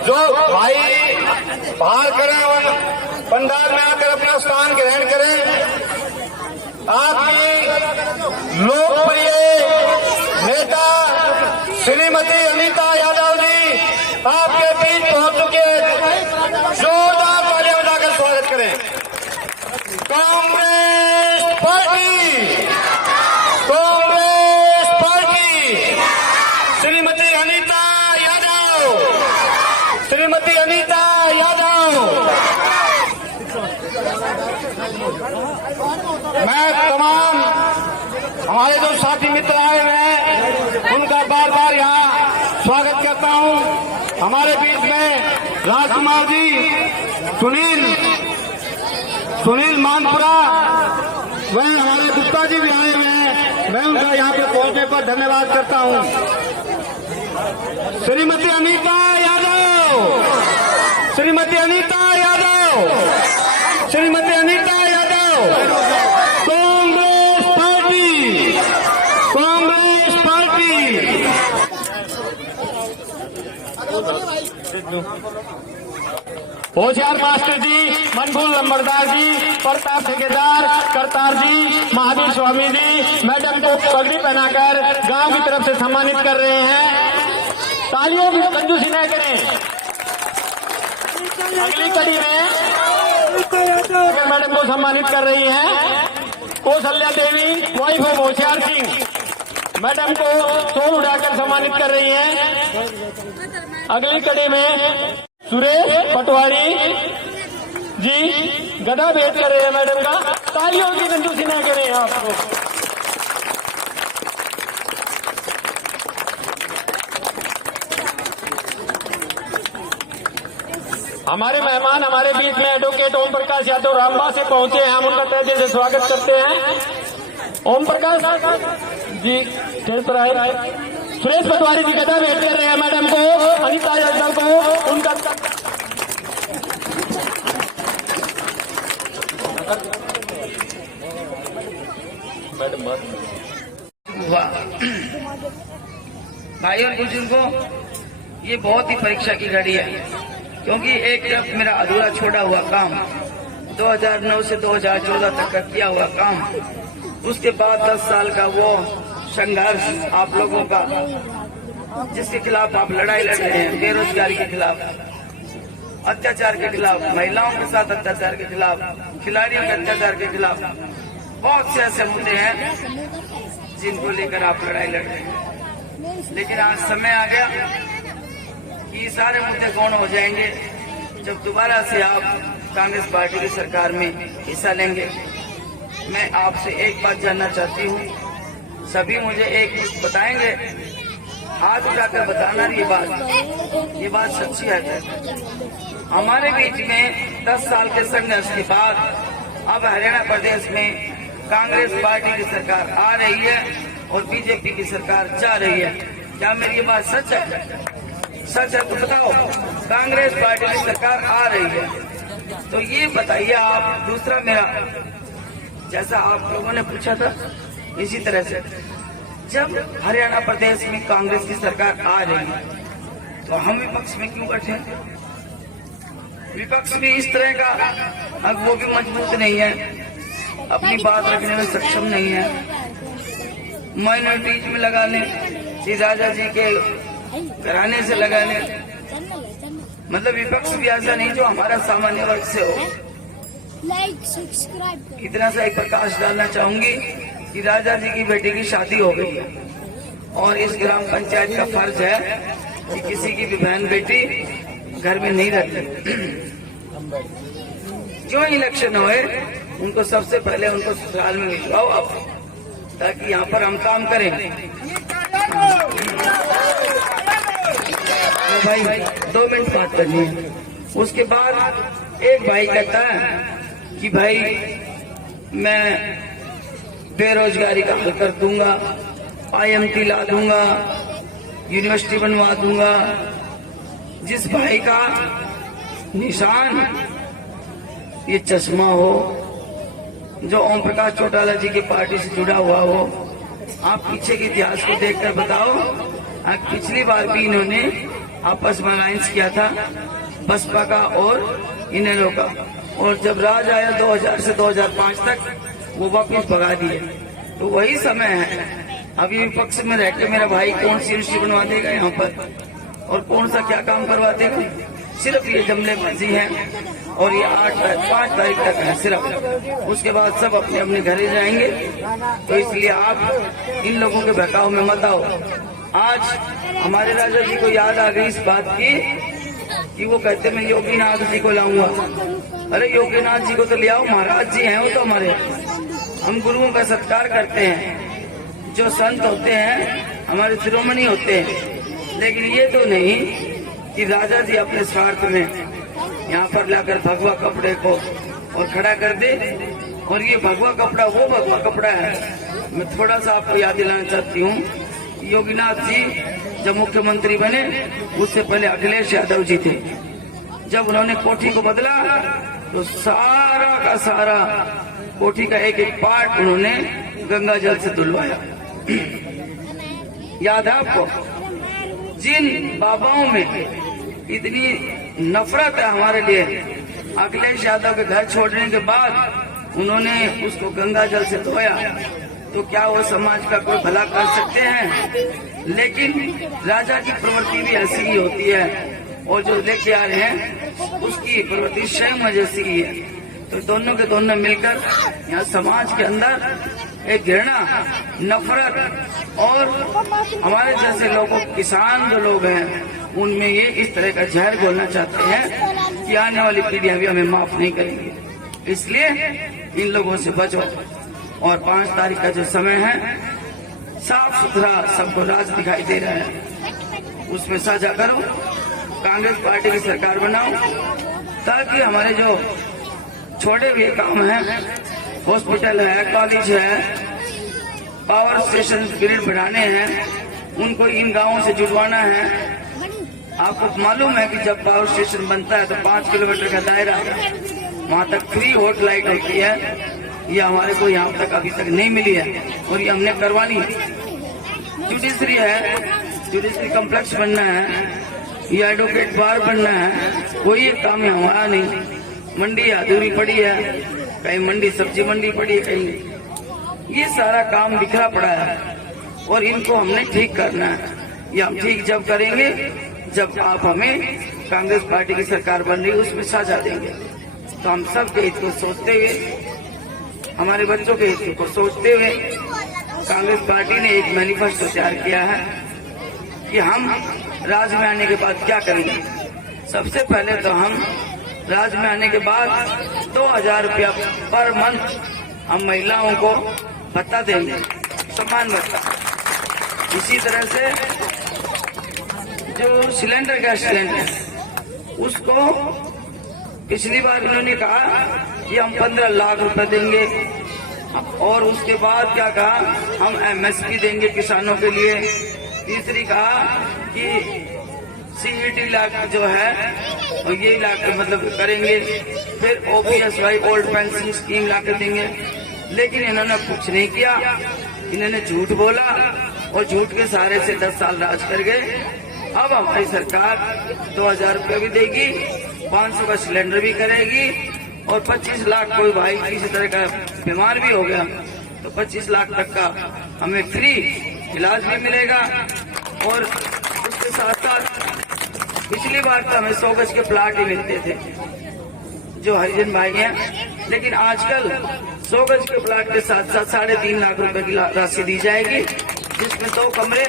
जो भाई बाहर करें और पंडाल में आकर अपना स्थान ग्रहण करें। आपकी लोकप्रिय नेता श्रीमती अनीता यादव जी आपके बीच पहुंच चुके हैं। जोरदार तालियां बजाकर स्वागत करें। Congress party, Congress party, Shrimati Anita Yadav, Shrimati Anita Yadav. मैं तमाम हमारे जो साथी मित्र आए हुए हैं उनका बार बार यहाँ स्वागत करता हूँ। हमारे बीच में राजकुमार जी, सुनील मानपुरा, वही हमारे गुप्ता जी भी आए हुए हैं। मैं उनका यहाँ पे पहुंचने पर धन्यवाद करता हूँ। Shrimati Anita Yadav, Shrimati Anita Yadav, Shrimati Anita Yadav, Congress party, Congress party. होशियार मास्टर जी, मनभूल लंबरदार जी, प्रताप ठेकेदार, करतार जी, महावीर स्वामी जी मैडम को पगड़ी पहनाकर गांव की तरफ से सम्मानित कर रहे हैं। तालियों की कंजूसी न करें। अगली कड़ी में मैडम को सम्मानित कर रही हैं Kaushalya Devi, wife of Hoshiyar Singh. Madam को सोन उड़ाकर सम्मानित कर रही हैं। अगली कड़ी में सुरेश पटवारी जी गदा भेंट कर रहे हैं मैडम का। तालियों की कंजूसी न करें आपको। हमारे मेहमान हमारे बीच में एडवोकेट ओम प्रकाश यादव रामबा से पहुंचे हैं। हम उनका तहे दिल से स्वागत करते हैं। ओम प्रकाश जी स्टेज पर आए। सुरेश पटवारी जी गदा भेंट कर रहे हैं मैडम को, अनीता यादव को। उनका मैडम भाई और बुजुर्गों, ये बहुत ही परीक्षा की घड़ी है, क्योंकि एक तरफ मेरा अधूरा छोड़ा हुआ काम 2009 से 2014 तक का किया हुआ काम, उसके बाद 10 साल का वो संघर्ष आप लोगों का, जिसके खिलाफ आप लड़ाई लड़ रहे हैं, बेरोजगारी के खिलाफ, अत्याचार के खिलाफ, महिलाओं के साथ अत्याचार के खिलाफ, खिलाड़ियों के अत्याचार के खिलाफ, बहुत से ऐसे मुद्दे हैं जिनको लेकर आप लड़ाई लड़ रहे हैं। लेकिन आज समय आ गया कि ये सारे मुद्दे कौन हो जाएंगे जब दोबारा से आप कांग्रेस पार्टी की सरकार में हिस्सा लेंगे। मैं आपसे एक बात जानना चाहती हूँ, सभी मुझे एक कुछ बताएंगे, हाथ उठाकर बताना। ये बात सच्ची है। हमारे बीच में 10 साल के संघर्ष के बाद अब हरियाणा प्रदेश में कांग्रेस पार्टी की सरकार आ रही है और बीजेपी की सरकार जा रही है। क्या मेरी ये बात सच है? सच है तो बताओ, कांग्रेस पार्टी की सरकार आ रही है तो ये बताइए आप। दूसरा मेरा, जैसा आप लोगों ने पूछा था इसी तरह से, जब हरियाणा प्रदेश में कांग्रेस की सरकार आ रही है तो हम विपक्ष में क्यों बैठे? विपक्ष भी इस तरह का, अब वो भी मजबूत नहीं है, अपनी बात रखने में सक्षम नहीं है, माइनॉरिटीज में लगा लें, श्री राजा जी के घराने से लगा लें। मतलब विपक्ष भी ऐसा नहीं जो हमारा सामान्य वर्ग से हो। इतना सा एक प्रकाश डालना चाहूंगी कि राजा जी की बेटी की शादी हो गई है और इस ग्राम पंचायत का फर्ज है कि किसी की भी बहन बेटी घर में नहीं रहती। जो इलेक्शन होए उनको सबसे पहले उनको ससुराल में भिजवाओ आप, ताकि यहाँ पर हम काम करें। तो भाई 2 मिनट बात करनी है। उसके बाद एक भाई कहता है कि भाई मैं बेरोजगारी का हल कर दूंगा, IMT ला दूंगा, यूनिवर्सिटी बनवा दूंगा। जिस भाई का निशान ये चश्मा हो, जो ओम प्रकाश चौटाला जी की पार्टी से जुड़ा हुआ हो, आप पीछे के इतिहास को देखकर बताओ। पिछली बार भी इन्होंने आपस में अलायंस किया था बसपा का और इनेलो का, और जब राज आया 2000 से 2005 तक वो वापिस भगा दिए। तो वही समय है, अभी विपक्ष में रहकर मेरा भाई कौन सी यूनिवर्सिटी बनवा देगा यहाँ पर, और कौन सा क्या काम करवा देगा। सिर्फ ये जमलेबाजी है, और ये 5 तारीख तक है सिर्फ, उसके बाद सब अपने अपने घरे जाएंगे। तो इसलिए आप इन लोगों के बहकाव में मत आओ। आज हमारे राजा जी को याद आ गई इस बात की कि वो कहते मैं योगीनाथ जी को लाऊंगा। अरे योगीनाथ जी को तो ले आओ, महाराज जी हैं वो तो हमारे। हम गुरुओं का सत्कार करते हैं, जो संत होते हैं हमारे शिरोमणि होते हैं, लेकिन ये तो नहीं कि राजा जी अपने स्वार्थ में यहाँ पर लाकर भगवा कपड़े को और खड़ा कर दे। और ये भगवा कपड़ा वो भगवा कपड़ा है। मैं थोड़ा सा आपको याद दिलाना चाहती हूँ, योगीनाथ जी जब मुख्यमंत्री बने उससे पहले अखिलेश यादव जी थे। जब उन्होंने कोठी को बदला तो सारा का सारा कोठी का एक एक पार्ट उन्होंने गंगा जल से धुलवाया। याद है आपको? जिन बाबाओं में इतनी नफरत है हमारे लिए, अखिलेश यादव के घर छोड़ने के बाद उन्होंने उसको गंगा जल से धोया, तो क्या वो समाज का कोई भला कर सकते हैं? लेकिन राजा की प्रवृत्ति भी ऐसी ही होती है, और जो लेके आ रहे हैं उसकी प्रवृत्ति स्वयं जैसी ही है। तो दोनों के दोनों मिलकर यहाँ समाज के अंदर एक घृणा, नफरत, और हमारे जैसे लोगों, किसान जो लोग हैं उनमें ये इस तरह का जहर घोलना चाहते हैं कि आने वाली पीढ़ियां भी हमें माफ नहीं करेंगी। इसलिए इन लोगों से बचो। और 5 तारीख का जो समय है, साफ सुथरा सबको राज दिखाई दे रहा है, उसमें साझा करो, कांग्रेस पार्टी की सरकार बनाओ, ताकि हमारे जो छोटे हुए काम हैं, हॉस्पिटल है, कॉलेज है, पावर स्टेशन ग्रिड बढ़ाने हैं, उनको इन गांवों से जुड़वाना है। आपको मालूम है कि जब पावर स्टेशन बनता है तो 5 किलोमीटर का दायरा, वहां तक फ्री हॉट लाइट होती है। ये हमारे को यहाँ तक अभी तक नहीं मिली है, और ये हमने करवानी है। जुडिशरी है, जुडिशरी कम्प्लेक्स बनना है, ये एडवोकेट बार बनना है, कोई एक काम है हमारा नहीं। मंडी अधूरी पड़ी है, कहीं मंडी सब्जी मंडी पड़ी है, कहीं ये सारा काम बिखरा पड़ा है, और इनको हमने ठीक करना है। ये हम ठीक जब करेंगे जब आप हमें कांग्रेस पार्टी की सरकार बन रही है उसमें साझा देंगे। तो हम सब के हित को सोचते हुए, हमारे बच्चों के हित को सोचते हुए कांग्रेस पार्टी ने एक मैनिफेस्टो तैयार किया है कि हम राज में आने के बाद क्या करेंगे। सबसे पहले तो हम राज में आने के बाद 2000 रुपया पर मंथ हम महिलाओं को भत्ता देंगे, सम्मान भत्ता। इसी तरह से जो सिलेंडर, गैस सिलेंडर, उसको पिछली बार इन्होंने कहा कि हम 15 लाख रुपए देंगे, और उसके बाद क्या कहा, हम एमएसपी देंगे किसानों के लिए। तीसरी कहा कि सीईटी लाख जो है और ये लाख मतलब करेंगे, फिर ओपीएसवाई ओल्ड पेंशन स्कीम लाकर देंगे। लेकिन इन्होंने कुछ नहीं किया, इन्होंने झूठ बोला, और झूठ के सहारे से 10 साल राज कर गए। अब हमारी सरकार 2000 रुपये भी देगी, 500 का सिलेंडर भी करेगी, और 25 लाख कोई भाई किसी तरह का बीमार भी हो गया तो 25 लाख तक का हमें फ्री इलाज भी मिलेगा। और उसके साथ साथ पिछली बार तो हमें 100 गज के प्लाट ही मिलते थे जो हरिजन भाई हैं, लेकिन आजकल 100 गज के प्लाट के साथ साथ 3.5 लाख रुपए की राशि दी जाएगी, जिसमें 2 कमरे,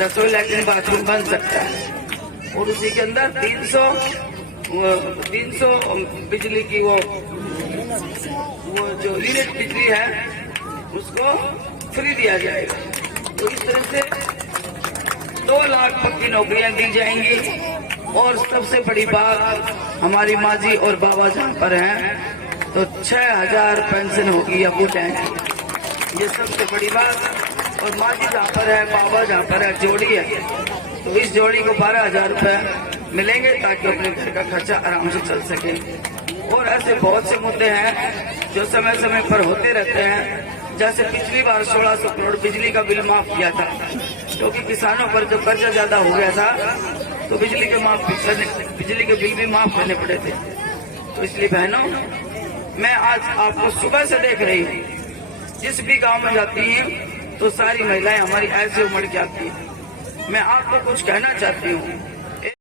रसोई, लैट्रिन, बाथरूम बन सकता है। और उसी के अंदर 300 बिजली की वो जो यूनिट बिजली है उसको फ्री दिया जाएगा। तो इस तरह से 2 लाख पक्की नौकरियां दी जाएंगी। और सबसे बड़ी बात, हमारी माँ जी और बाबा जहाँ पर हैं तो 6000 पेंशन होगी अबू टैंक, ये सबसे बड़ी बात। और माँ जी जहाँ पर है, बाबा जहाँ पर है, जोड़ी है, तो इस जोड़ी को 12,000 रुपए मिलेंगे ताकि अपने घर का खर्चा आराम से चल सके। और ऐसे बहुत से मुद्दे हैं जो समय समय पर होते रहते हैं। जैसे पिछली बार 1600 करोड़ बिजली का बिल माफ किया था, क्योंकि किसानों पर जो कर्जा ज्यादा हो गया था तो बिजली के बिल भी माफ करने पड़े थे। तो इसलिए बहनों, मैं आज आपको सुबह से देख रही हूँ, जिस भी गांव में जाती हैं तो सारी महिलाएं हमारी ऐसे उमड़ के आती हैं। मैं आपको कुछ कहना चाहती हूँ